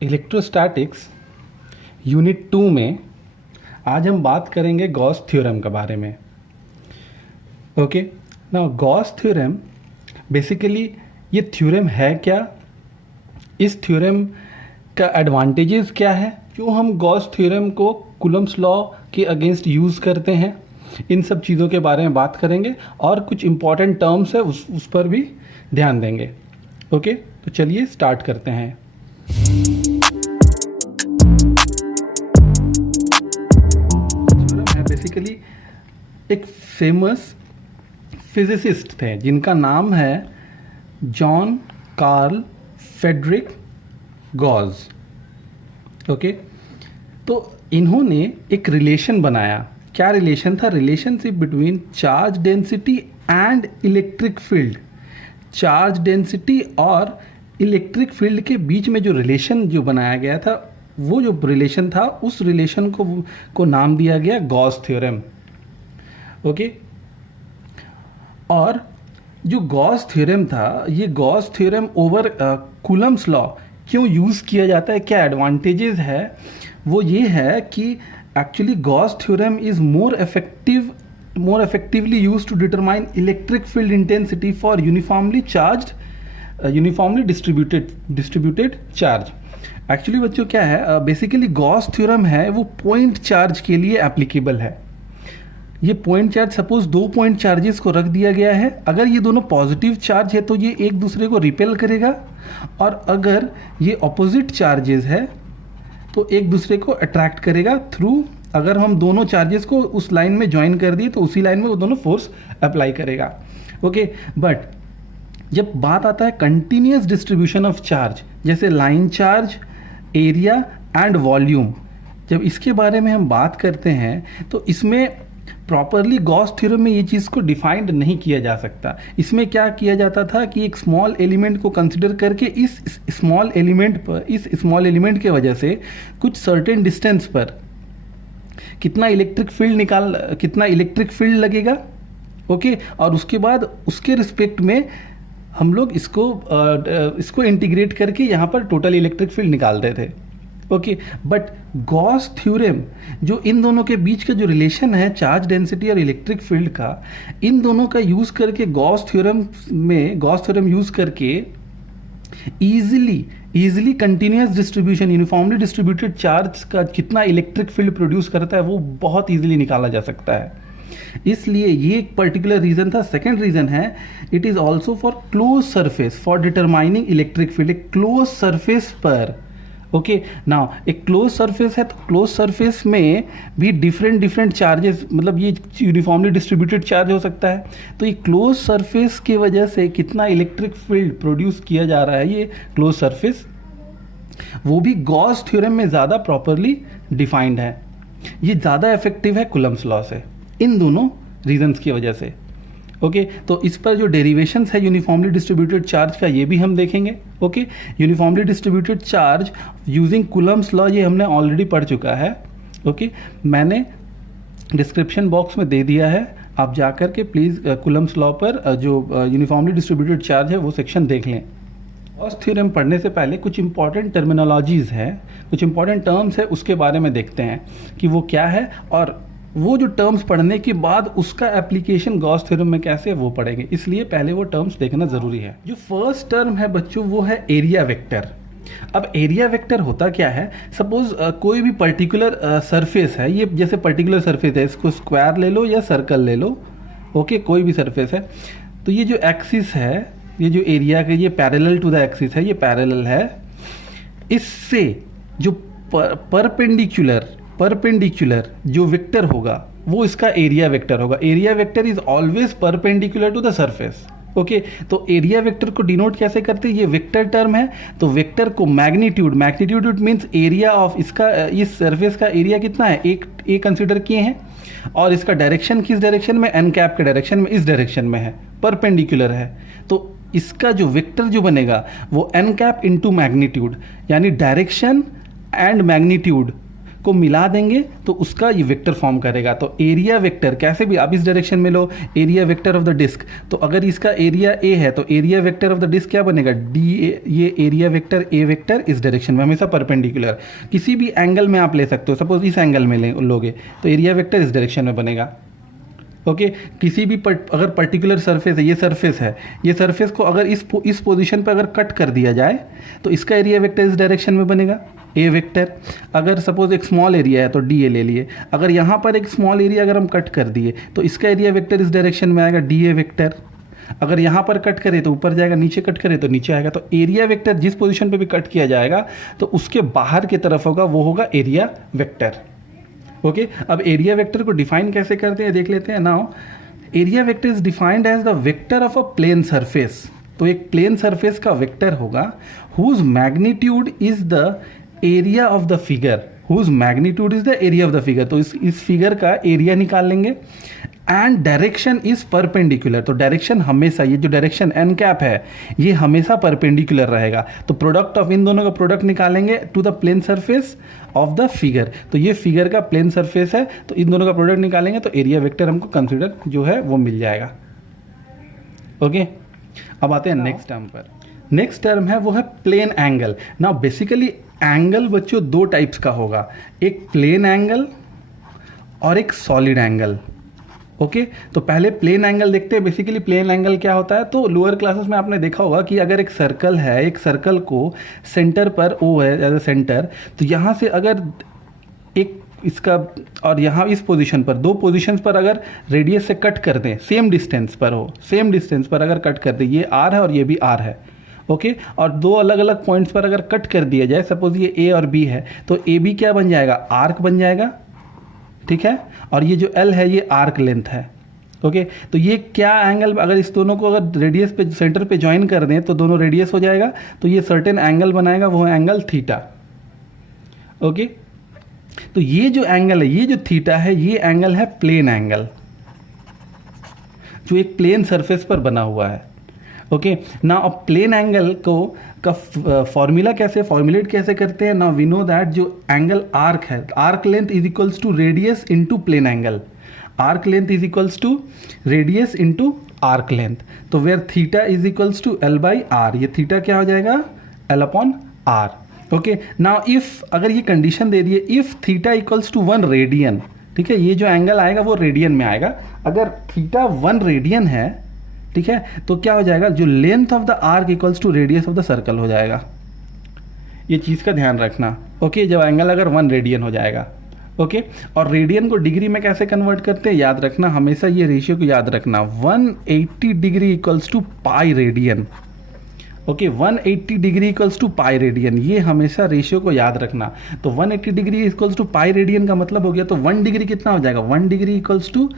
Electrostatics unit 2 में आज हम बात करेंगे गॉस थ्योरम के बारे में। Okay, now Gauss theorem basically ये थ्योरम है क्या, इस थ्योरम का एडवांटेजेस क्या है, क्यों हम गॉस थ्योरम को कूलम्ब्स लॉ के अगेंस्ट यूज़ करते हैं, इन सब चीज़ों के बारे में बात करेंगे और कुछ इम्पॉर्टेंट टर्म्स है उस पर भी ध्यान देंगे। ओके, तो चलिए स्टार्ट करते हैं। बेसिकली एक फेमस फिजिसिस्ट थे जिनका नाम है John Karl Frederick Gauss. Okay, तो इन्होंने एक रिलेशन बनाया। क्या रिलेशन था? Relationship between charge density and electric field. Charge density और इलेक्ट्रिक फील्ड के बीच में जो रिलेशन जो बनाया गया था, वो जो रिलेशन था, उस रिलेशन को नाम दिया गया गॉस थ्योरम। ओके, और जो गॉस थ्योरम था, ये Gauss theorem over Coulomb's law क्यों यूज़ किया जाता है, क्या एडवांटेजेस है, वो ये है कि actually Gauss theorem is more effectively used to determine electric field intensity for uniformly distributed charge। Actually बच्चों क्या है, बेसिकली गॉस थ्योरम है वो पॉइंट चार्ज के लिए एप्लीकेबल है। ये पॉइंट चार्ज, सपोज दो पॉइंट चार्जेस को रख दिया गया है, अगर ये दोनों पॉजिटिव चार्ज है तो ये एक दूसरे को रिपेल करेगा, और अगर ये ऑपोजिट चार्जेस है तो एक दूसरे को अट्रैक्ट करेगा थ्रू, अगर हम दोनों चार्जेस को उस लाइन में ज्वाइन कर दिए तो उसी लाइन में वो दोनों फोर्स अप्लाई करेगा। ओके, बट जब बात आता है कंटिन्यूअस डिस्ट्रीब्यूशन ऑफ चार्ज, जैसे line charge, area and volume, जब इसके बारे में हम बात करते हैं तो इसमें प्रॉपरली गॉस थ्योरम में ये चीज़ को डिफाइंड नहीं किया जा सकता। इसमें क्या किया जाता था कि एक स्मॉल एलिमेंट को कंसिडर करके इस स्मॉल एलिमेंट के वजह से कुछ सर्टेन डिस्टेंस पर कितना इलेक्ट्रिक फील्ड लगेगा। ओके, और उसके बाद उसके रिस्पेक्ट में हम लोग इसको इंटीग्रेट करके यहाँ पर टोटल इलेक्ट्रिक फील्ड निकालते थे। ओके, बट गॉस थ्योरम जो इन दोनों के बीच का जो रिलेशन है चार्ज डेंसिटी और इलेक्ट्रिक फील्ड का, इन दोनों का यूज़ करके गॉस थ्योरम यूज़ करके easily continuous distribution, uniformly distributed charge का कितना इलेक्ट्रिक फील्ड प्रोड्यूस करता है वो बहुत ईजिली निकाला जा सकता है। इसलिए ये एक पर्टिकुलर रीज़न था। सेकेंड रीज़न है, it is also for close surface for determining electric field. एक क्लोज सरफेस पर, ओके, नाउ एक क्लोज सरफेस है तो क्लोज सरफेस में भी डिफरेंट चार्जेस, मतलब ये यूनिफॉर्मली डिस्ट्रीब्यूटेड चार्ज हो सकता है, तो ये क्लोज सरफेस की वजह से कितना इलेक्ट्रिक फील्ड प्रोड्यूस किया जा रहा है, ये क्लोज सरफेस, वो भी गॉस थ्योरम में ज़्यादा प्रॉपरली डिफाइंड है। ये ज़्यादा इफेक्टिव है कूलम्ब्स लॉ से, इन दोनों रीजंस की वजह से। ओके, तो इस पर जो डेरिवेशंस है यूनिफॉर्मली डिस्ट्रीब्यूटेड चार्ज का, ये भी हम देखेंगे। Okay, uniformly distributed charge using Coulomb's law, ये हमने ऑलरेडी पढ़ चुका है। ओके, मैंने डिस्क्रिप्शन बॉक्स में दे दिया है, आप जाकर के प्लीज़ कूलम्ब्स लॉ पर जो यूनिफॉर्मली डिस्ट्रीब्यूटेड चार्ज है वो सेक्शन देख लें। गॉस थ्योरम पढ़ने से पहले कुछ इंपॉर्टेंट टर्मिनोलॉजीज़ हैं, कुछ इंपॉर्टेंट टर्म्स है, उसके बारे में देखते हैं कि वो क्या है, और वो जो टर्म्स पढ़ने के बाद उसका एप्लीकेशन गॉस थ्योरम में कैसे है वो पढ़ेंगे, इसलिए पहले वो टर्म्स देखना ज़रूरी है। जो फर्स्ट टर्म है बच्चों वो है एरिया वेक्टर। अब एरिया वेक्टर होता क्या है, सपोज कोई भी पर्टिकुलर सरफेस है, ये जैसे पर्टिकुलर सरफेस है, इसको स्क्वायर ले लो या सर्कल ले लो। ओके, कोई भी सरफेस है, तो ये जो एक्सिस है, ये जो एरिया का, ये पैरेलल टू द एक्सिस है, ये पैरेलल है, इससे जो परपेंडिकुलर जो वेक्टर होगा वो इसका एरिया वेक्टर होगा। Area vector is always perpendicular to the surface. Okay, तो एरिया वेक्टर को डिनोट कैसे करते हैं, ये वेक्टर टर्म है, तो वेक्टर को magnitude it means area of, इसका इस सरफेस का एरिया कितना है, एक कंसिडर किए हैं, और इसका डायरेक्शन किस डायरेक्शन में, एन कैप के डायरेक्शन में, इस डायरेक्शन में है, परपेंडिकुलर है, तो इसका जो वेक्टर जो बनेगा वो एन कैप इंटू मैग्नीट्यूड, यानी डायरेक्शन एंड मैग्नीट्यूड को मिला देंगे तो उसका ये वेक्टर फॉर्म करेगा। तो एरिया वेक्टर कैसे भी आप इस डायरेक्शन में लो, area vector of the disc, तो अगर इसका एरिया ए है तो area vector of the disc क्या बनेगा, डी ए, ये एरिया वेक्टर ए वेक्टर इस डायरेक्शन में हमेशा परपेंडिकुलर, किसी भी एंगल में आप ले सकते हो, सपोज इस एंगल में लोगे तो एरिया वेक्टर इस डायरेक्शन में बनेगा। ओके किसी भी अगर पर्टिकुलर सरफेस है, ये सरफेस को अगर इस पोजीशन पर अगर कट कर दिया जाए तो इसका एरिया वेक्टर इस डायरेक्शन में बनेगा, ए वेक्टर। अगर सपोज एक स्मॉल एरिया है तो डी ए ले लिए, अगर यहाँ पर एक स्मॉल एरिया अगर हम कट कर दिए तो इसका एरिया वेक्टर इस डायरेक्शन में आएगा, डी ए वेक्टर। अगर यहाँ पर कट करें तो ऊपर जाएगा, नीचे कट करें तो नीचे आएगा। तो एरिया वेक्टर जिस पोजीशन पे भी कट किया जाएगा तो उसके बाहर की तरफ होगा, वो होगा एरिया वेक्टर। ओके अब एरिया वेक्टर को डिफाइन कैसे करते हैं देख लेते हैं। Now area vector is defined as the vector of a plane surface. तो एक प्लेन सरफेस का वेक्टर होगा whose magnitude is the area of the figure, whose magnitude is the area of the figure. तो इस figure का area निकाल लेंगे and direction is perpendicular. तो डायरेक्शन हमेशा, ये जो डायरेक्शन एन कैप है ये हमेशा परपेंडिकुलर रहेगा। तो प्रोडक्ट ऑफ इन दोनों का प्रोडक्ट निकालेंगे to the plane surface of the figure. तो ये फिगर का प्लेन सरफेस है तो इन दोनों का प्रोडक्ट निकालेंगे तो एरिया वेक्टर हमको कंसिडर जो है वो मिल जाएगा। ओके अब आते हैं नेक्स्ट टर्म पर। नेक्स्ट टर्म है वो है plane angle. Now basically angle बच्चों दो टाइप्स का होगा, एक प्लेन एंगल और एक सॉलिड एंगल। ओके तो पहले प्लेन एंगल देखते हैं। बेसिकली प्लेन एंगल क्या होता है, तो लोअर क्लासेस में आपने देखा होगा कि अगर एक सर्कल है, एक सर्कल को सेंटर पर ओ है एज ए सेंटर, तो यहाँ से अगर एक इसका और यहाँ इस पोजीशन पर, दो पोजीशंस पर अगर रेडियस से कट कर दें, सेम डिस्टेंस पर हो, सेम डिस्टेंस पर अगर कट कर दें, ये आर है और ये भी आर है। ओके और दो अलग अलग पॉइंट्स पर अगर कट कर दिया जाए, सपोज ये ए और बी है, तो ए बी क्या बन जाएगा, आर्क बन जाएगा, ठीक है। और ये जो एल है ये आर्क लेंथ है। ओके तो ये क्या एंगल, अगर इस दोनों को अगर रेडियस पे सेंटर पे ज्वाइन कर दें तो दोनों रेडियस हो जाएगा, तो ये सर्टेन एंगल बनाएगा, वो है एंगल थीटा। ओके तो ये जो एंगल है, ये जो थीटा है, ये एंगल है प्लेन एंगल, जो एक प्लेन सरफेस पर बना हुआ है। ओके ना अब प्लेन एंगल को का फॉर्मूला कैसे फॉर्मुलेट कैसे करते हैं। ना वी नो दैट जो एंगल आर्क है, arc length is equals to radius into plane angle, arc length is equals to radius into arc length. तो where theta is equals to L by R, ये theta क्या हो जाएगा, L upon R. Okay now if अगर ये condition दे दिए, if theta equals to 1 radian, ठीक है, ये जो एंगल आएगा वो रेडियन में आएगा। अगर थीटा 1 रेडियन है, ठीक है, तो क्या हो जाएगा, जो length of the arc equals to radius of the circle हो जाएगा। ये चीज़ का ध्यान रखना। ओके जब एंगल अगर 1 रेडियन हो जाएगा। ओके और रेडियन को डिग्री में कैसे कन्वर्ट करते हैं, याद रखना, हमेशा ये रेशियो को याद रखना, 180 degree equals to pi radian. Okay 180 degree equals to pi radian, ये हमेशा रेशियो को याद रखना। तो 180 degree equals to pi radian का मतलब हो गया, तो 1 डिग्री कितना हो जाएगा, 1 degree equals to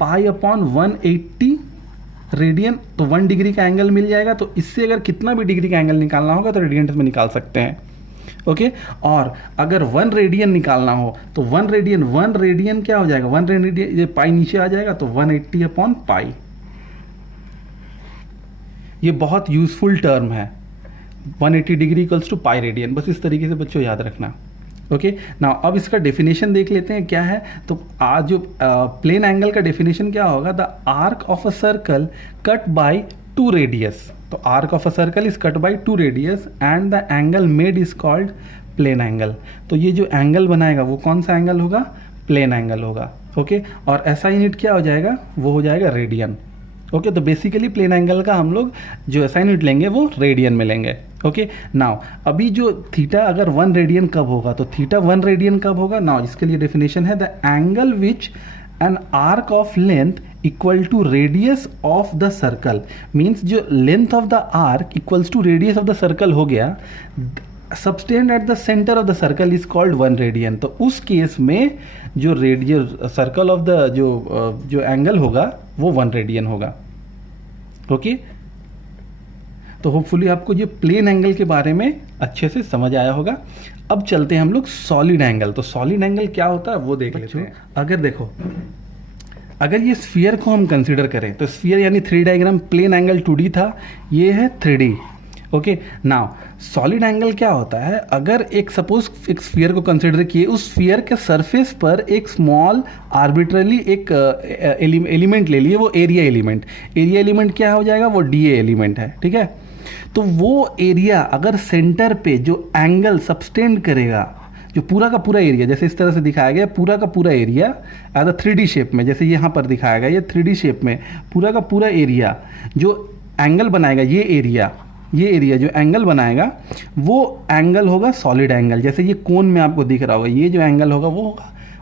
pi upon 180 radian. तो 1 डिग्री का एंगल मिल जाएगा। तो इससे अगर कितना भी डिग्री का एंगल निकालना होगा तो रेडियंस में निकाल सकते हैं। ओके और अगर 1 रेडियन निकालना हो तो 1 रेडियन क्या हो जाएगा, 1 रेडियन, ये पाई नीचे आ जाएगा, तो 180 अपॉन पाई। ये बहुत यूजफुल टर्म है, 180 degree equals to pi radian, बस इस तरीके से बच्चों याद रखना। ओके ना अब इसका डेफिनेशन देख लेते हैं क्या है। तो आज जो प्लेन एंगल का डेफिनेशन क्या होगा, the arc of a circle cut by 2 radius. तो arc of a circle is cut by 2 radius and the angle made is called plane angle. तो ये जो एंगल बनाएगा वो कौन सा एंगल होगा, प्लेन एंगल होगा। ओके और ऐसा यूनिट क्या हो जाएगा, वो हो जाएगा रेडियन। ओके तो बेसिकली प्लेन एंगल का हम लोग जो ऐसा यूनिट लेंगे वो रेडियन में लेंगे। ओके नाउ अभी जो थीटा अगर 1 रेडियन कब होगा, तो थीटा 1 रेडियन कब होगा। नाउ इसके लिए डेफिनेशन है, the angle which an arc of length equal to radius of the circle, means जो length of the arc equals to radius of the circle हो गया, subtend at the centre of the circle is called 1 radian. तो उस case में जो radius circle of the जो angle होगा वो 1 रेडियन होगा। ओके तो होपफुली आपको ये प्लेन एंगल के बारे में अच्छे से समझ आया होगा। अब चलते हैं हम लोग सॉलिड एंगल। तो सॉलिड एंगल क्या होता है वो देख लेते हैं। अगर देखो, अगर ये स्फीयर को हम कंसीडर करें तो स्फीयर यानी 3 डायग्राम, प्लेन एंगल 2D था, ये है 3D। Okay, now solid angle क्या होता है, अगर एक सपोज एक स्फीयर को कंसिडर किए, उस स्फीयर के सरफेस पर एक स्मॉल आर्बिट्रली एक एलिमेंट ले लिए, वो एरिया एलिमेंट। एरिया एलिमेंट क्या हो जाएगा, वो डी एलिमेंट है, ठीक है। तो वो एरिया अगर सेंटर पे जो एंगल सबस्टेंड करेगा, जो पूरा का पूरा एरिया, जैसे इस तरह से दिखाया गया, पूरा का पूरा area as a 3D shape में, जैसे यहाँ पर दिखाया गया, ये 3D शेप में पूरा का पूरा एरिया जो एंगल बनाएगा, ये एरिया जो एंगल बनाएगा, वो एंगल होगा सॉलिड एंगल। जैसे ये कोन में आपको दिख रहा होगा, ये जो एंगल होगा वो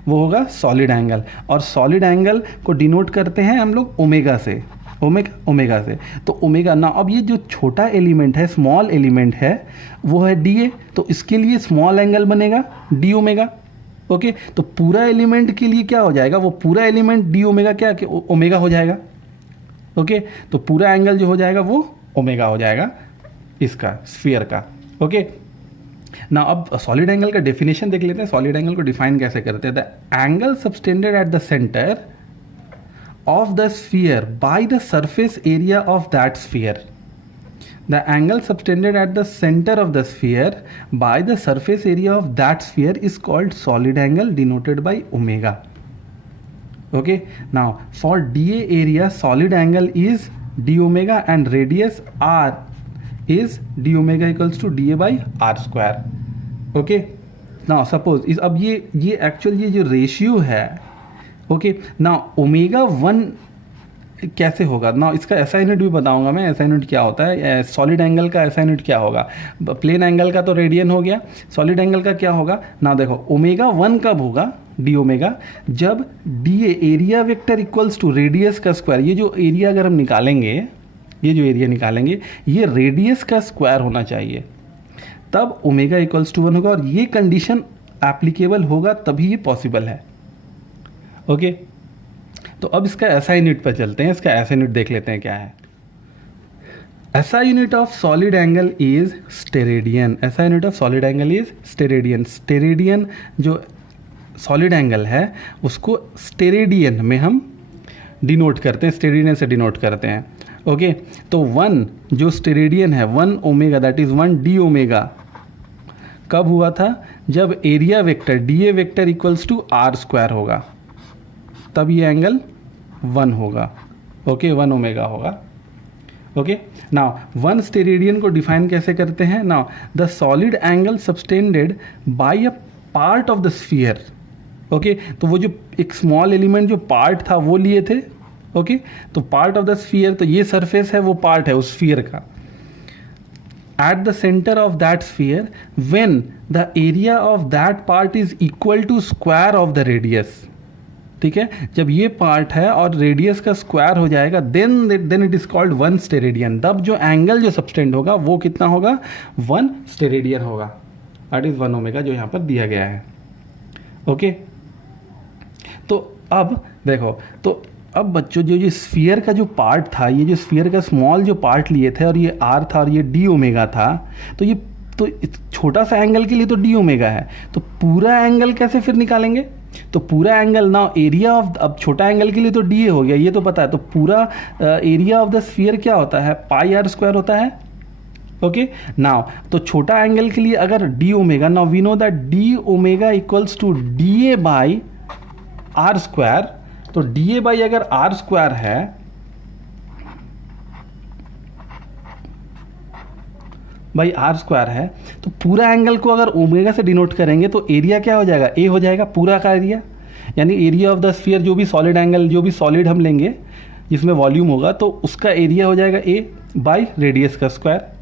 होगा सॉलिड एंगल। और सॉलिड एंगल को डिनोट करते हैं हम लोग ओमेगा से, ओमेगा से। तो ओमेगा ना, अब ये जो छोटा एलिमेंट है, स्मॉल एलिमेंट है, वो है डी ए, तो इसके लिए स्मॉल एंगल बनेगा डी ओमेगा। ओके, तो पूरा एलिमेंट के लिए क्या हो जाएगा, वो पूरा एलिमेंट डी ओमेगा क्या ओमेगा हो जाएगा। ओके, तो पूरा एंगल जो हो जाएगा वो ओमेगा हो जाएगा इसका, स्फीयर का। ओके, ना अब सॉलिड एंगल का डेफिनेशन देख लेते हैं। सॉलिड एंगल को डिफाइन कैसे करते हैं, the angle subtended at the centre of the sphere by the surface area of that sphere. The angle subtended at the center of the sphere by the surface area of that sphere is called solid angle, denoted by omega. Okay, now for dA area, solid angle is d omega and radius r is d omega equals to dA by r square. Okay, now suppose इस अब ये actual ये जो ratio है, okay ना, omega 1 कैसे होगा ना, इसका एसआई यूनिट भी बताऊंगा मैं। एसआई यूनिट क्या होता है, सॉलिड एंगल का एसआई यूनिट क्या होगा। प्लेन एंगल का तो रेडियन हो गया, सॉलिड एंगल का क्या होगा ना, देखो ओमेगा 1 कब होगा, डी ओमेगा, जब d area vector equals to radius का स्क्वायर। ये जो एरिया अगर हम निकालेंगे, ये जो एरिया निकालेंगे, ये रेडियस का स्क्वायर होना चाहिए, तब ओमेगा इक्वल्स टू 1 होगा। और ये कंडीशन एप्लीकेबल होगा तभी ये पॉसिबल है। ओके, तो अब इसका एसआई यूनिट पर चलते हैं। इसका एसआई यूनिट देख लेते हैं क्या है। SI unit of solid angle is steradian. SI unit of solid angle is steradian. Steradian जो सॉलिड एंगल है उसको स्टेरेडियन में हम डिनोट करते हैं, स्टेरेडियन से डिनोट करते हैं। ओके, तो 1 जो स्टेरेडियन है, 1 omega, that is 1 d omega, कब हुआ था, जब area vector d A vector equals to r square होगा, तब ये एंगल 1 होगा। ओके, 1 ओमेगा होगा। ओके, नाउ 1 स्टेरेडियन को डिफाइन कैसे करते हैं, now the solid angle subtended by a part of the sphere. Okay, तो वो जो एक स्मॉल एलिमेंट जो पार्ट था वो लिए थे। ओके, तो पार्ट ऑफ द स्फीयर, तो ये सरफेस है, वो पार्ट है उस स्फीयर का। At the centre of that sphere when the area of that part is equal to square of the radius. ठीक है, जब ये पार्ट है और रेडियस का स्क्वायर हो जाएगा, then it is called 1 steradian. तब जो एंगल जो सबटेंड होगा वो कितना होगा, 1 स्टेरेडियन होगा, दैट इज 1 ओमेगा, जो यहाँ पर दिया गया है। ओके, तो अब देखो, तो अब बच्चों जो ये स्फीयर का जो पार्ट था, ये जो स्फीयर का स्मॉल जो पार्ट लिए थे, और ये आर था और ये डी ओमेगा था, तो ये तो छोटा सा एंगल के लिए तो डी ओमेगा है, तो पूरा एंगल कैसे फिर निकालेंगे। तो पूरा एंगल ना, एरिया ऑफ, अब छोटा एंगल के लिए तो डी ए हो गया, ये तो पता है, तो पूरा एरिया ऑफ द स्फीयर क्या होता है, पाई आर स्क्वायर होता है। ओके, नाउ तो छोटा एंगल के लिए अगर d omega, now we know that d omega equals to d a by are square. तो डी ए बाई अगर आर स्क्वायर है, बाई आर स्क्वायर है, तो पूरा एंगल को अगर ओमेगा से डिनोट करेंगे तो एरिया क्या हो जाएगा, ए हो जाएगा, पूरा का एरिया। यानी एरिया ऑफ द स्फीयर, जो भी सॉलिड एंगल, जो भी सॉलिड हम लेंगे जिसमें वॉल्यूम होगा, तो उसका एरिया हो जाएगा ए बाई रेडियस का स्क्वायर।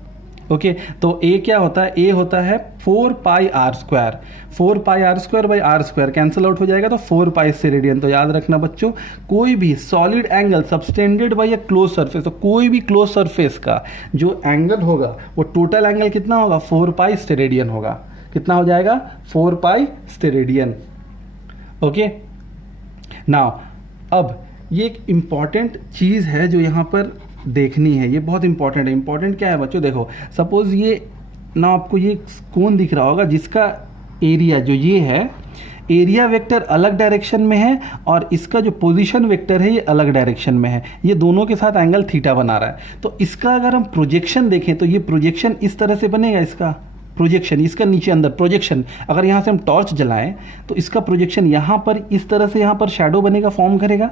ओके, तो ए क्या होता है, ए होता है 4 pi R square. 4 pi R square by are square cancel out हो जाएगा, तो 4 पाई से रेडियन। तो याद रखना बच्चों, कोई भी solid angle subtended by a close surface, तो कोई भी क्लोज सरफेस का जो एंगल होगा वो टोटल एंगल कितना होगा, 4 पाई स्टेरेडियन होगा। कितना हो जाएगा, 4 पाई स्टेरेडियन। ओके, नाउ अब ये एक इम्पॉर्टेंट चीज़ है जो यहाँ पर देखनी है, ये बहुत इंपॉर्टेंट है। इंपॉर्टेंट क्या है बच्चों, देखो सपोज ये ना, आपको ये कोन दिख रहा होगा जिसका एरिया जो ये है, एरिया वेक्टर अलग डायरेक्शन में है और इसका जो पोजीशन वेक्टर है ये अलग डायरेक्शन में है, ये दोनों के साथ एंगल थीटा बना रहा है। तो इसका अगर हम प्रोजेक्शन देखें तो ये प्रोजेक्शन इस तरह से बनेगा, इसका प्रोजेक्शन, इसका नीचे अंदर प्रोजेक्शन, अगर यहाँ से हम टॉर्च जलाएं तो इसका प्रोजेक्शन यहाँ पर इस तरह से यहाँ पर शैडो बनेगा, फॉर्म करेगा।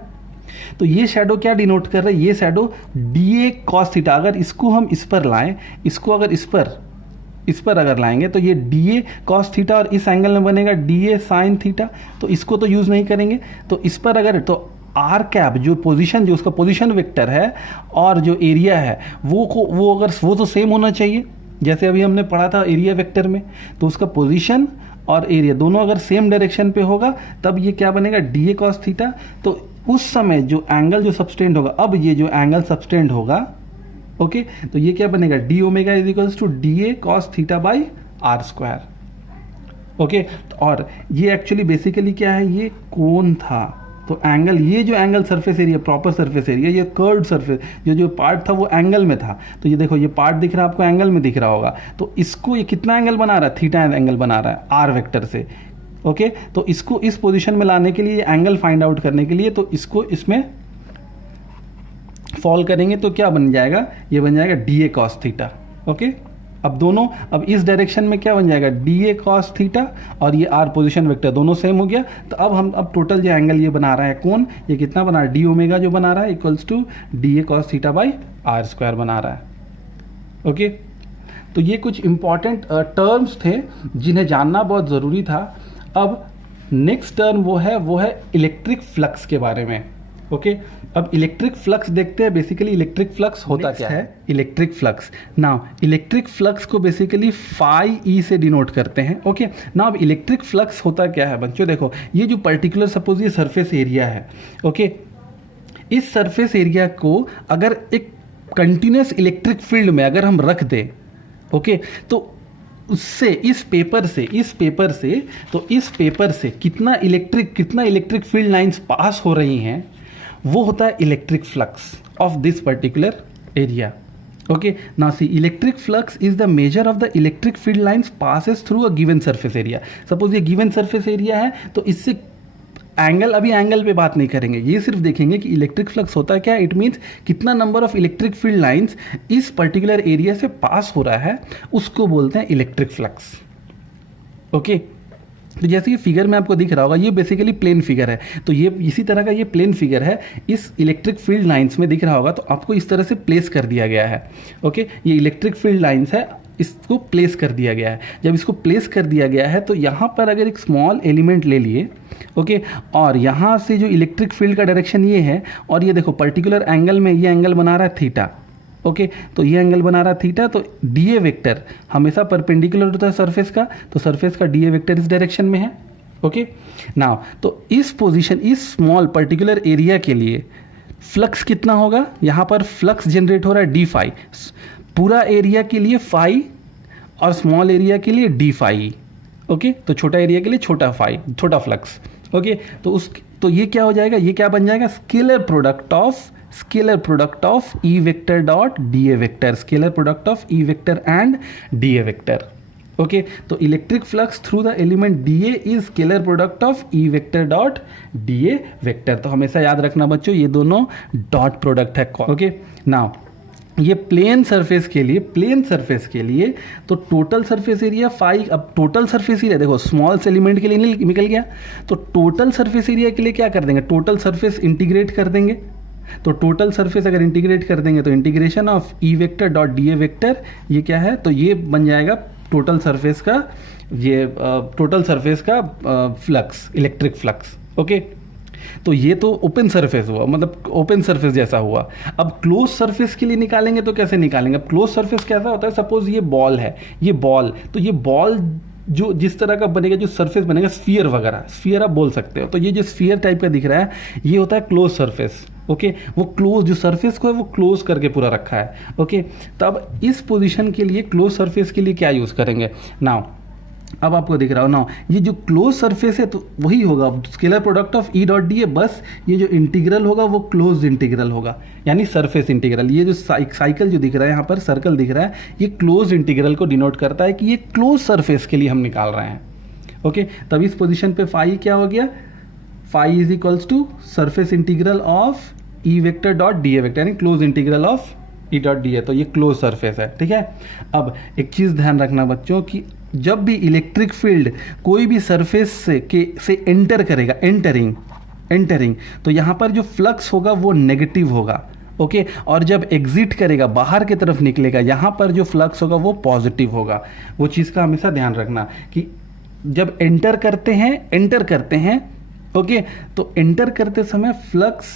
तो ये शैडो क्या डिनोट कर रहा है, ये shadow D a cos theta, अगर इसको हम इस पर लाएं, इसको अगर इस पर अगर लाएंगे तो ये डी ए कॉस थीटा और इस एंगल में बनेगा डी ए साइन थीटा, तो इसको तो यूज़ नहीं करेंगे। तो इस पर अगर तो आर कैप जो पोजीशन, जो उसका पोजीशन वेक्टर है और जो एरिया है वो अगर वो तो सेम होना चाहिए, जैसे अभी हमने पढ़ा था एरिया वेक्टर में, तो उसका पोजीशन और एरिया दोनों अगर सेम डायरेक्शन पे होगा तब ये क्या बनेगा, डी ए कॉस थीटा। तो उस समय जो एंगल जो सबस्टेंड होगा, अब ये जो एंगल सबस्टेंड होगा, ओके, तो ये क्या बनेगा, d omega is equals to d a cos theta by are square. Okay, और ये एक्चुअली बेसिकली क्या है, ये कोण था, तो एंगल, ये जो angle surface area, proper surface area, ये कर्व्ड सरफेस, जो पार्ट था वो एंगल में था। तो ये देखो, ये पार्ट दिख रहा है आपको, एंगल में दिख रहा होगा। तो इसको ये कितना एंगल बना रहा है, थीटा एंगल बना रहा है आर वेक्टर से। ओके, तो इसको इस पोजीशन में लाने के लिए, एंगल फाइंड आउट करने के लिए, तो इसको इसमें फॉल करेंगे तो क्या बन जाएगा, ये बन जाएगा D a cos theta. Okay, अब दोनों, अब इस डायरेक्शन में क्या बन जाएगा, डी ए कॉस थीटा और ये आर पोजीशन वेक्टर दोनों सेम हो गया। तो अब टोटल जो एंगल ये बना रहा है कोण, ये कितना बना रहा है, डी ओमेगा जो बना रहा है equals to d a cos theta by are square बना रहा है। ओके, तो ये कुछ इंपॉर्टेंट टर्म्स थे जिन्हें जानना बहुत ज़रूरी था। अब नेक्स्ट टर्म वो है इलेक्ट्रिक फ्लक्स के बारे में। ओके, अब इलेक्ट्रिक फ्लक्स देखते हैं। बेसिकली इलेक्ट्रिक फ्लक्स होता क्या है, electric flux. Now electric flux को बेसिकली फाई ई से डिनोट करते हैं। ओके, नाउ अब इलेक्ट्रिक फ्लक्स होता क्या है बच्चों, देखो ये जो पर्टिकुलर सपोज ये सरफेस एरिया है, ओके, इस सरफेस एरिया को अगर एक कंटिन्यूस इलेक्ट्रिक फील्ड में अगर हम रख दें, ओके, तो उससे इस पेपर से कितना इलेक्ट्रिक फील्ड लाइंस पास हो रही हैं, वो होता है electric flux of this particular area. Okay, now see, electric flux is the measure of the electric field lines passes through a given surface area. Suppose ये given surface area है, तो इससे अभी एंगल पे बात नहीं करेंगे, ये सिर्फ देखेंगे कि इलेक्ट्रिक फ्लक्स होता है क्या। इट मीन्स कितना number of electric field lines इस पर्टिकुलर एरिया से पास हो रहा है, उसको बोलते हैं इलेक्ट्रिक फ्लक्स। ओके, तो जैसे ये फिगर में आपको दिख रहा होगा, ये बेसिकली प्लेन फिगर है। तो ये इसी तरह का ये प्लेन फिगर है, इस इलेक्ट्रिक फील्ड लाइंस में दिख रहा होगा, तो आपको इस तरह से प्लेस कर दिया गया है। ओके, ये इलेक्ट्रिक फील्ड लाइंस है, इसको प्लेस कर दिया गया है। जब इसको प्लेस कर दिया गया है तो यहाँ पर अगर एक स्मॉल एलिमेंट ले लिए, ओके, और यहाँ से जो इलेक्ट्रिक फील्ड का डायरेक्शन ये है, और ये देखो पर्टिकुलर एंगल में ये एंगल बना रहा है थीटा। ओके, तो ये एंगल बना रहा है थीटा, तो डी ए वेक्टर हमेशा परपेंडिकुलर होता है सरफेस का, तो सरफेस का डी ए वेक्टर इस डायरेक्शन में है। ओके, नाउ तो इस पोजीशन, इस स्मॉल पर्टिकुलर एरिया के लिए फ्लक्स कितना होगा, यहाँ पर फ्लक्स जनरेट हो रहा है डी फाई, पूरा एरिया के लिए फाई और स्मॉल एरिया के लिए डी फाई। ओके, तो छोटा एरिया के लिए छोटा फाई, छोटा फ्लक्स। ओके, तो ये क्या हो जाएगा, ये क्या बन जाएगा, scalar product of E vector dot D A vector, scalar product of E vector and D A vector. Okay, तो electric flux through the element D A is scalar product of E vector dot D A vector. तो हमेशा याद रखना बच्चों, ये दोनों dot product है। Okay, now ये प्लेन सरफेस के लिए तो टोटल सरफेस एरिया फाई, अब टोटल सरफेस एरिया देखो स्मॉल से एलिमेंट के लिए निकल गया, तो टोटल सरफेस एरिया के लिए क्या कर देंगे, टोटल सरफेस इंटीग्रेट कर देंगे। तो टोटल सरफेस अगर इंटीग्रेट कर देंगे तो integration of E vector dot D A vector, ये क्या है, तो ये बन जाएगा टोटल सरफेस का फ्लक्स, इलेक्ट्रिक फ्लक्स। ओके, तो ये तो ओपन सरफेस हुआ, मतलब ओपन सरफेस जैसा हुआ। अब क्लोज सरफेस के लिए निकालेंगे तो कैसे निकालेंगे, अब क्लोज सरफेस कैसा होता है, सपोज ये बॉल है, तो ये बॉल जो जिस तरह का बनेगा, जो सरफेस बनेगा, स्फीयर वगैरह, स्फीयर आप बोल सकते हो, तो ये जो स्फीयर टाइप का दिख रहा है ये होता है क्लोज सरफेस। ओके, वो क्लोज जो सरफेस को है वो क्लोज करके पूरा रखा है। ओके, तो अब इस पोजीशन के लिए क्लोज सरफेस के लिए क्या यूज़ करेंगे, नाउ अब आपको दिख रहा हो ना, ये जो क्लोज सरफेस है तो वही होगा scalar product of E dot D ए, बस ये जो इंटीग्रल होगा वो क्लोज इंटीग्रल होगा, यानी सरफेस इंटीग्रल। ये जो साइकिल जो दिख रहा है यहाँ पर, सर्कल दिख रहा है, ये क्लोज इंटीग्रल को डिनोट करता है कि ये क्लोज सरफेस के लिए हम निकाल रहे हैं। ओके, तब इस पोजीशन पे फाई क्या हो गया, phi is equals to surface integral of E vector dot D A vector, यानी close integral of E dot D A, तो ये क्लोज सरफेस है, ठीक है। अब एक चीज़ ध्यान रखना बच्चों कि जब भी इलेक्ट्रिक फील्ड कोई भी सरफेस से एंटर करेगा, एंटरिंग, तो यहाँ पर जो फ्लक्स होगा वो नेगेटिव होगा, ओके। और जब एग्जिट करेगा, बाहर की तरफ निकलेगा, यहाँ पर जो फ्लक्स होगा वो पॉजिटिव होगा। वो चीज़ का हमेशा ध्यान रखना कि जब एंटर करते हैं, ओके, तो एंटर करते समय फ्लक्स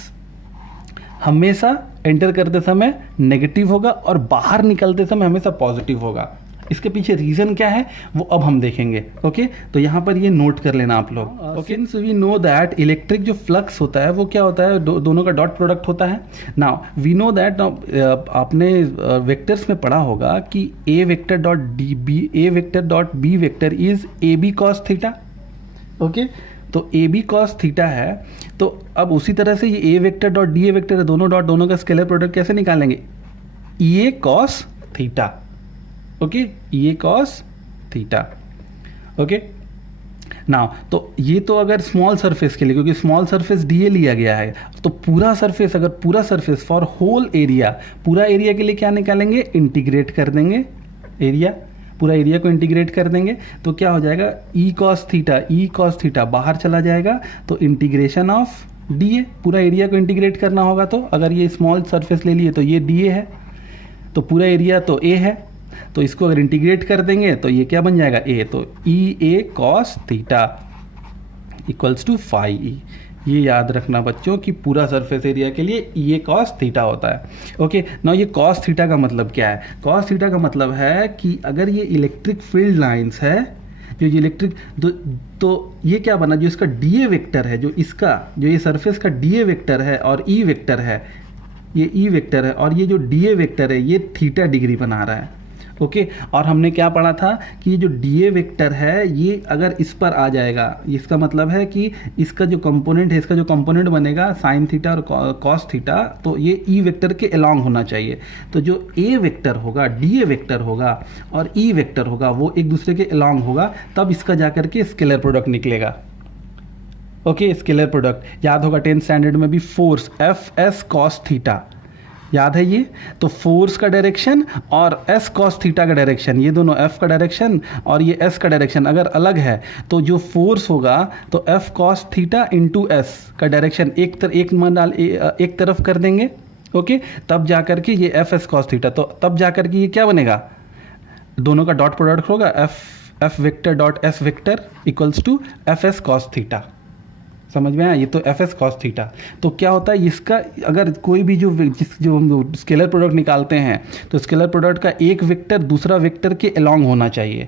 हमेशा एंटर करते समय नेगेटिव होगा और बाहर निकलते समय हमेशा पॉजिटिव होगा। इसके पीछे रीजन क्या है वो अब हम देखेंगे, ओके। तो यहाँ पर ये नोट कर लेना आप लोग, okay. Since we know that electric जो फ्लक्स होता है वो क्या होता है, दोनों का डॉट प्रोडक्ट होता है। नाउ वी नो दैट, आपने वेक्टर्स में पढ़ा होगा कि A vector dot B vector is A B cos theta, okay. तो ए बी कॉस थीटा है, तो अब उसी तरह से ये A vector dot D A vector है, दोनों का स्केलर प्रोडक्ट कैसे निकालेंगे, E A cos theta, okay, E A cos theta, okay. Now तो ये तो अगर स्मॉल सरफेस के लिए, क्योंकि स्मॉल सरफेस डी ए लिया गया है, तो पूरा सरफेस, अगर पूरा सरफेस फॉर होल एरिया, पूरा एरिया के लिए क्या निकालेंगे, इंटीग्रेट कर देंगे एरिया, पूरा एरिया को इंटीग्रेट कर देंगे, तो क्या हो जाएगा, ई कॉस थीटा बाहर चला जाएगा, तो इंटीग्रेशन ऑफ डी ए, पूरा एरिया को इंटीग्रेट करना होगा। तो अगर ये स्मॉल सरफेस ले लिए तो ये डी ए है, तो पूरा एरिया तो ए है, तो इसको अगर इंटीग्रेट कर देंगे तो ये क्या बन जाएगा, ए, तो E A cos theta equals to phi E. ये याद रखना बच्चों कि पूरा सरफेस एरिया के लिए ई ए कॉस थीटा होता है, ओके। नाउ ये कॉस थीटा का मतलब क्या है, कॉस थीटा का मतलब है कि अगर ये इलेक्ट्रिक फील्ड लाइंस है, जो इलेक्ट्रिक, तो ये क्या बना, जो इसका डी ए वेक्टर है, जो ये सरफेस का डी ए वेक्टर है और ई वेक्टर है, ये ई वेक्टर है और ये जो डी ए वेक्टर है ये थीटा डिग्री बना रहा है, ओके। और हमने क्या पढ़ा था कि ये जो डी ए वेक्टर है ये अगर इस पर आ जाएगा, इसका मतलब है कि इसका जो कंपोनेंट है, इसका जो कंपोनेंट बनेगा साइन थीटा और कॉस थीटा, तो ये ई वेक्टर के अलोंग होना चाहिए। तो जो ए वेक्टर होगा, डी ए वेक्टर होगा और ई वेक्टर होगा वो एक दूसरे के अलोंग होगा, तब इसका जाकर के स्केलर प्रोडक्ट निकलेगा, ओके। स्केलर प्रोडक्ट याद होगा 10th स्टैंडर्ड में भी, force F S cos theta याद है ये, तो फोर्स का डायरेक्शन और एस कॉस थीटा का डायरेक्शन, ये दोनों एफ का डायरेक्शन और ये एस का डायरेक्शन अगर अलग है तो जो फोर्स होगा तो F cos theta into S का डायरेक्शन एक तरफ कर देंगे, ओके। तब जाकर के ये एफ एस कॉस थीटा, तो तब जाकर के ये क्या बनेगा, दोनों का डॉट प्रोडक्ट होगा, F vector dot S vector equals to F S cos theta. समझ में आया, ये तो एफ एस कॉस थीटा। तो क्या होता है इसका, अगर कोई भी जो हम स्केलर प्रोडक्ट निकालते हैं तो स्केलर प्रोडक्ट का एक वेक्टर दूसरा वेक्टर के अलोंग होना चाहिए,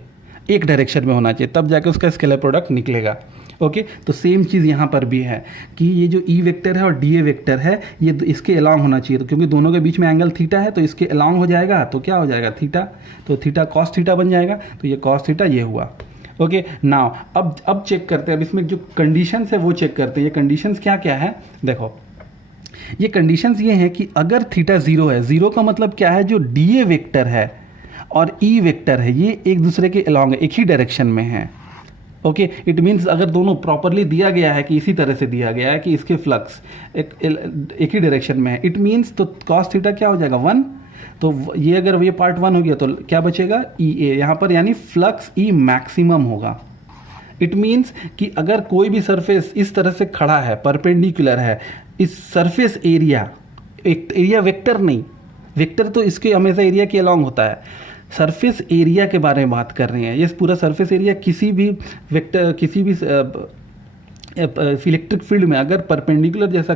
एक डायरेक्शन में होना चाहिए, तब जाके उसका स्केलर प्रोडक्ट निकलेगा, ओके। तो सेम चीज़ यहाँ पर भी है कि ये जो ई वेक्टर है और डी ए वेक्टर है ये इसके अलोंग होना चाहिए, तो क्योंकि दोनों के बीच में एंगल थीटा है तो इसके अलोंग हो जाएगा, तो क्या हो जाएगा, थीटा, तो थीटा कॉस थीटा बन जाएगा, तो ये कॉस थीटा ये हुआ, ओके। नाउ अब चेक करते हैं, अब इसमें जो कंडीशंस है वो चेक करते हैं। ये कंडीशंस क्या क्या है, देखो ये कंडीशंस ये हैं कि अगर थीटा जीरो है, जीरो का मतलब क्या है, जो डी ए वेक्टर है और ई वेक्टर है ये एक दूसरे के अलोंग है, एक ही डायरेक्शन में है, ओके। इट मीन्स अगर दोनों प्रॉपरली दिया गया है कि इसी तरह से दिया गया है कि इसके फ्लक्स एक ही डायरेक्शन में है, इट मीन्स तो कॉस थीटा क्या हो जाएगा 1, तो ये अगर ये पार्ट 1 हो गया तो क्या बचेगा, ई ए यहाँ पर, यानी फ्लक्स ई मैक्सिमम होगा। इट मीन्स कि अगर कोई भी सरफेस इस तरह से खड़ा है, परपेंडिकुलर है, इस सरफेस एरिया, एक एरिया वेक्टर नहीं, वेक्टर तो इसके हमेशा एरिया के अलोंग होता है, सरफेस एरिया के बारे में बात कर रहे हैं। ये पूरा सरफेस एरिया किसी भी वेक्टर, किसी भी इलेक्ट्रिक फील्ड में अगर परपेंडिकुलर जैसा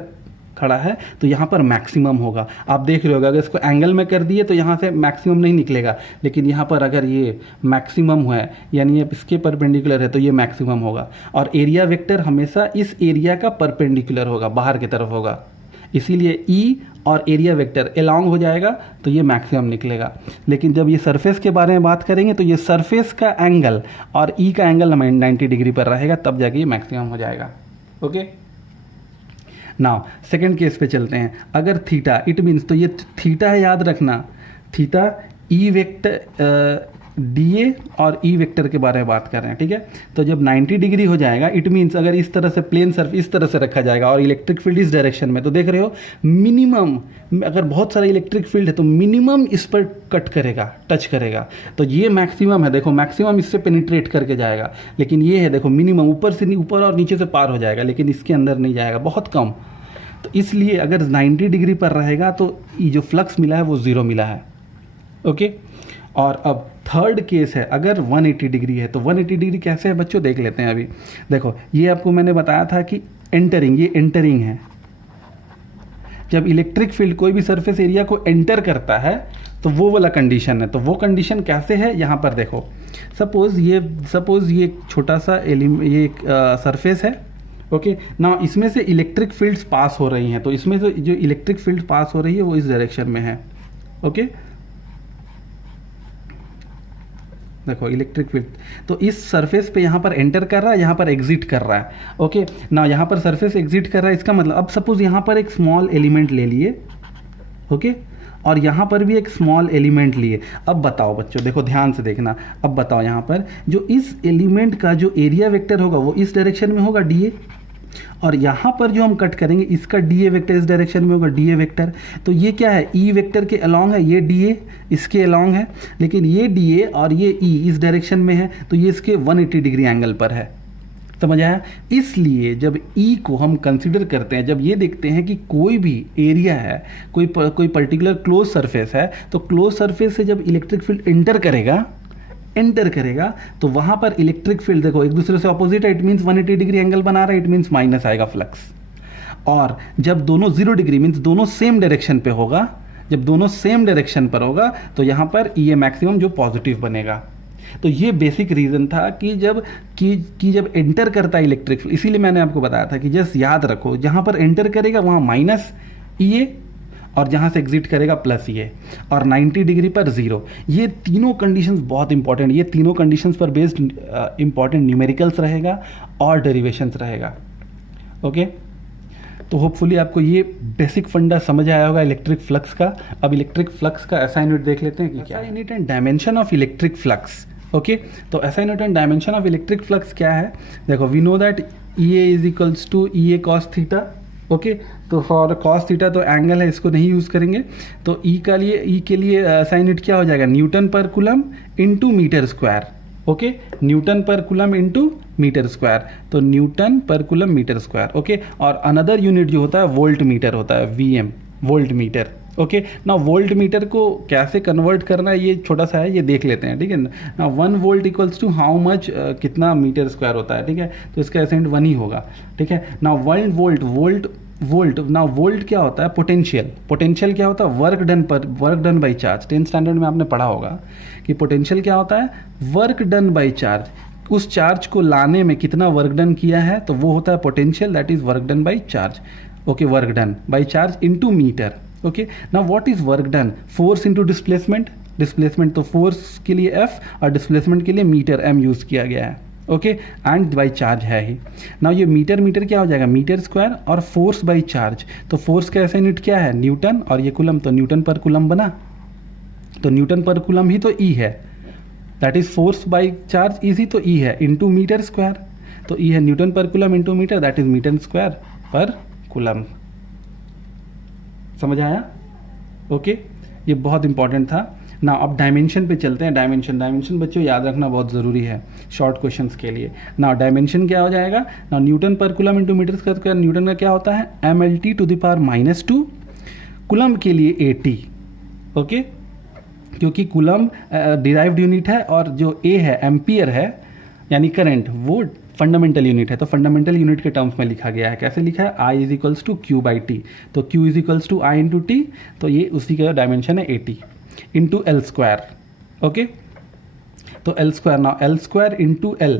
खड़ा है तो यहाँ पर मैक्सिमम होगा। आप देख रहे होगा अगर इसको एंगल में कर दिए तो यहाँ से मैक्सिमम नहीं निकलेगा, लेकिन यहाँ पर अगर ये मैक्सिमम है यानी ये इसके परपेंडिकुलर है तो ये मैक्सिमम होगा। और एरिया वेक्टर हमेशा इस एरिया का परपेंडिकुलर होगा, बाहर की तरफ होगा, इसीलिए ई और एरिया वेक्टर अलोंग हो जाएगा तो ये मैक्सिमम निकलेगा। लेकिन जब ये सरफेस के बारे में बात करेंगे तो ये सरफेस का एंगल और ई का एंगल 90 डिग्री पर रहेगा, तब जाके ये मैक्सिमम हो जाएगा, ओके। नाउ सेकंड केस पे चलते हैं। अगर थीटा, इट मीन्स, तो ये थीटा है याद रखना, थीटा ई वेक्टर DA और E वेक्टर के बारे में बात कर रहे हैं, ठीक है। तो जब 90 डिग्री हो जाएगा, इट मीन्स अगर इस तरह से प्लेन सर्फ इस तरह से रखा जाएगा और इलेक्ट्रिक फील्ड इस डायरेक्शन में, तो देख रहे हो मिनिमम, अगर बहुत सारा इलेक्ट्रिक फील्ड है तो मिनिमम इस पर कट करेगा, टच करेगा। तो ये मैक्सिमम है, देखो मैक्सिमम इससे पेनिट्रेट करके जाएगा, लेकिन ये है देखो मिनिमम ऊपर से ऊपर और नीचे से पार हो जाएगा, लेकिन इसके अंदर नहीं जाएगा, बहुत कम। तो इसलिए अगर 90 डिग्री पर रहेगा तो ये जो फ्लक्स मिला है वो ज़ीरो मिला है, ओके। और अब थर्ड केस है, अगर 180 डिग्री है, तो 180 डिग्री कैसे है बच्चों, देख लेते हैं अभी। देखो ये आपको मैंने बताया था कि एंटरिंग, ये एंटरिंग है। जब इलेक्ट्रिक फील्ड कोई भी सरफेस एरिया को एंटर करता है तो वो वाला कंडीशन है। तो वो कंडीशन कैसे है, यहाँ पर देखो, सपोज ये छोटा सा ये एक सरफेस है, ओके ना, इसमें से इलेक्ट्रिक फील्ड्स पास हो रही हैं। तो इसमें से जो इलेक्ट्रिक फील्ड पास हो रही है वो इस डायरेक्शन में है, ओके। देखो इलेक्ट्रिक फील्ड तो इस सरफेस पे यहाँ पर एंटर कर रहा है, यहाँ पर एग्जिट कर रहा है, ओके ना। यहाँ पर सरफेस एग्जिट कर रहा है, इसका मतलब अब सपोज यहाँ पर एक स्मॉल एलिमेंट ले लिए, ओके, और यहाँ पर भी एक स्मॉल एलिमेंट लिए। अब बताओ बच्चों, देखो ध्यान से देखना, अब बताओ यहाँ पर जो इस एलिमेंट का जो एरिया वेक्टर होगा वो इस डायरेक्शन में होगा, DA, और यहाँ पर जो हम कट करेंगे इसका DA वेक्टर इस डायरेक्शन में होगा, DA वेक्टर। तो ये क्या है, E वेक्टर के अलॉन्ग है, ये DA इसके अलॉन्ग है, लेकिन ये DA और ये E इस डायरेक्शन में है, तो ये इसके 180 डिग्री एंगल पर है, समझ आया। इसलिए जब E को हम कंसिडर करते हैं, जब ये देखते हैं कि कोई भी एरिया है, कोई पर्टिकुलर क्लोज सरफेस है, तो क्लोज सरफेस से जब इलेक्ट्रिक फील्ड एंटर करेगा तो वहां पर इलेक्ट्रिक फील्ड देखो एक दूसरे से ऑपोजिट है, इट मीन्स 180 डिग्री एंगल बना रहा है, इट मीन्स माइनस आएगा फ्लक्स। और जब दोनों 0 डिग्री मीन्स दोनों सेम डायरेक्शन पे होगा, जब दोनों सेम डायरेक्शन पर होगा तो यहाँ पर ये मैक्सिमम जो पॉजिटिव बनेगा। तो ये बेसिक रीज़न था कि जब एंटर करता है इलेक्ट्रिक फील्ड, इसीलिए मैंने आपको बताया था कि जस्ट याद रखो, जहाँ पर एंटर करेगा वहाँ माइनस EA और जहाँ से एग्जिट करेगा प्लस EA, और 90 डिग्री पर 0। ये तीनों कंडीशंस बहुत इंपॉर्टेंट, ये तीनों कंडीशंस पर बेस्ड इंपॉर्टेंट न्यूमेरिकल्स रहेगा और डेरिवेशंस रहेगा, ओके। तो होपफुली आपको ये बेसिक फंडा समझ आया होगा इलेक्ट्रिक फ्लक्स का। अब इलेक्ट्रिक फ्लक्स का SI यूनिट देख लेते हैं कि क्या है। SI unit and dimension of electric flux, okay. तो SI unit and dimension of electric flux क्या है, देखो we know that EA is equals to EA cos theta, okay. तो फॉर कॉस थीटा तो एंगल है, इसको नहीं यूज़ करेंगे। तो E के लिए SI यूनिट क्या हो जाएगा, newton per coulomb into metre square, okay, newton per coulomb into metre square. तो newton per coulomb metre square, okay. और अनदर यूनिट जो होता है वोल्ट मीटर होता है, VM वोल्ट मीटर, ओके ना। वोल्ट मीटर को कैसे कन्वर्ट करना है ये छोटा सा है, ये देख लेते हैं, ठीक है ना। 1 volt equals to how much, कितना मीटर स्क्वायर होता है, ठीक है। तो इसका एसेंट 1 ही होगा, ठीक है ना। 1 वोल्ट ना, वोल्ट क्या होता है, पोटेंशियल क्या होता है, work done by charge. 10th standard में आपने पढ़ा होगा कि पोटेंशियल क्या होता है, वर्क डन बाई चार्ज। उस चार्ज को लाने में कितना वर्क डन किया है तो वो होता है potential, that is work done by charge, okay. Work done by charge into metre, okay. Now what is work done, force into displacement. तो फोर्स के लिए F और डिस्प्लेसमेंट के लिए मीटर M यूज किया गया है, ओके। एंड बाई चार्ज है ही। नाउ ये मीटर क्या हो जाएगा, मीटर स्क्वायर, और फोर्स बाई चार्ज। तो फोर्स का ऐसा यूनिट क्या है, न्यूटन, और ये कूलम, तो न्यूटन पर कूलम बना, तो न्यूटन पर कूलम ही तो E है, that is force by charge is ही तो E है, इंटू मीटर स्क्वायर। तो E है newton per coulomb into metre, that is metre square per coulomb. समझ आया, ओके। ये बहुत इंपॉर्टेंट था ना। अब डायमेंशन पे चलते हैं। डायमेंशन बच्चों याद रखना बहुत ज़रूरी है शॉर्ट क्वेश्चंस के लिए ना। डायमेंशन क्या हो जाएगा ना, newton per coulomb into metre square. Newton का क्या होता है, MLT to the power -2, coulomb के लिए AT, ओके, क्योंकि कूलम डिराइव्ड यूनिट है और जो A है एम्पियर है यानी करंट, वो फंडामेंटल यूनिट है। तो फंडामेंटल यूनिट के टर्म्स में लिखा गया है, कैसे लिखा है, I is equals to Q by T। तो Q is equals to I into T, तो ये उसी का डायमेंशन है AT into L square, okay. तो L स्क्वायर, ना L square into L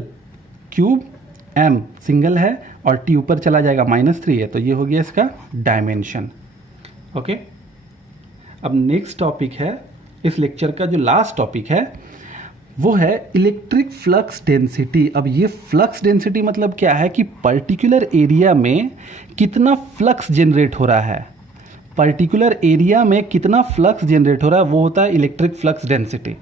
cube, M single है और T ऊपर चला जाएगा, -3 है, तो ये हो गया इसका डायमेंशन, ओके। अब नेक्स्ट टॉपिक है, इस लेक्चर का जो लास्ट टॉपिक है वो है इलेक्ट्रिक फ्लक्स डेंसिटी। अब ये फ्लक्स डेंसिटी मतलब क्या है कि पर्टिकुलर एरिया में कितना फ्लक्स जनरेट हो रहा है, पर्टिकुलर एरिया में कितना फ्लक्स जनरेट हो रहा है वो होता है इलेक्ट्रिक फ्लक्स डेंसिटी।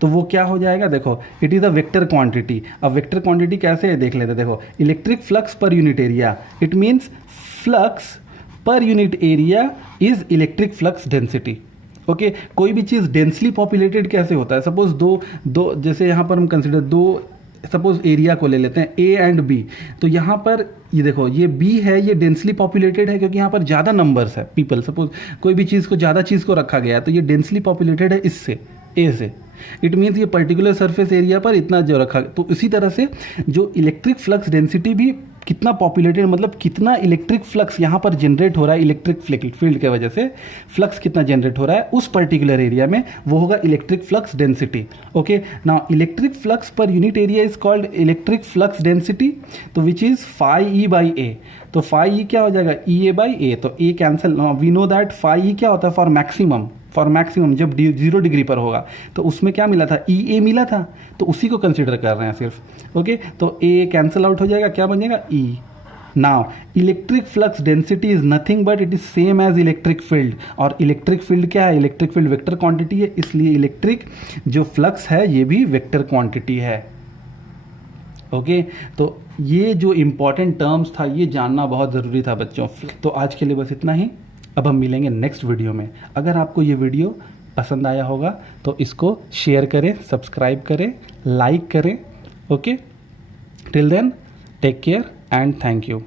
तो वो क्या हो जाएगा, देखो it is a vector quantity. अब वेक्टर क्वांटिटी कैसे है देख लेते हैं। देखो electric flux per unit area, it means flux per unit area is electric flux density. Okay, कोई भी चीज़ डेंसली पॉपुलेटेड कैसे होता है, सपोज दो जैसे यहाँ पर हम कंसिडर दो, सपोज एरिया को ले लेते हैं ए एंड बी। तो यहाँ पर ये देखो ये बी है, ये डेंसली पॉपुलेटेड है क्योंकि यहाँ पर ज़्यादा नंबर्स है पीपल। सपोज कोई भी चीज़ को ज़्यादा चीज़ को रखा गया है तो ये डेंसली पॉपुलेटेड है इससे, ए से। इट मीन्स ये पर्टिकुलर सरफेस एरिया पर इतना जो रखा। तो इसी तरह से जो इलेक्ट्रिक फ्लक्स डेंसिटी भी कितना पॉपुलेटेड, मतलब कितना इलेक्ट्रिक फ्लक्स यहाँ पर जनरेट हो रहा है इलेक्ट्रिक फील्ड के वजह से, फ्लक्स कितना जनरेट हो रहा है उस पर्टिकुलर एरिया में, वो होगा electric flux density. Okay, now electric flux per unit area is called electric flux density, तो which is phi E by A. तो फाई ई क्या हो जाएगा, ई ए बाई ए। तो A cancel, we know that phi E क्या होता है, for maximum जब 0 डिग्री पर होगा तो उसमें क्या मिला था, ई ए मिला था, तो उसी को कंसिडर कर रहे हैं सिर्फ। ओके, तो ए कैंसिल आउट हो जाएगा, क्या बन जाएगा, E. Now electric flux density is nothing but it is same as electric field. और इलेक्ट्रिक फील्ड क्या है, इलेक्ट्रिक फील्ड वेक्टर क्वांटिटी है, इसलिए इलेक्ट्रिक जो फ्लक्स है ये भी वेक्टर क्वांटिटी है। ओके, तो ये जो इंपॉर्टेंट टर्म्स था ये जानना बहुत ज़रूरी था बच्चों। तो आज के लिए बस इतना ही, अब हम मिलेंगे नेक्स्ट वीडियो में। अगर आपको ये वीडियो पसंद आया होगा तो इसको शेयर करें, सब्सक्राइब करें, लाइक करें। Okay, till then take care and thank you.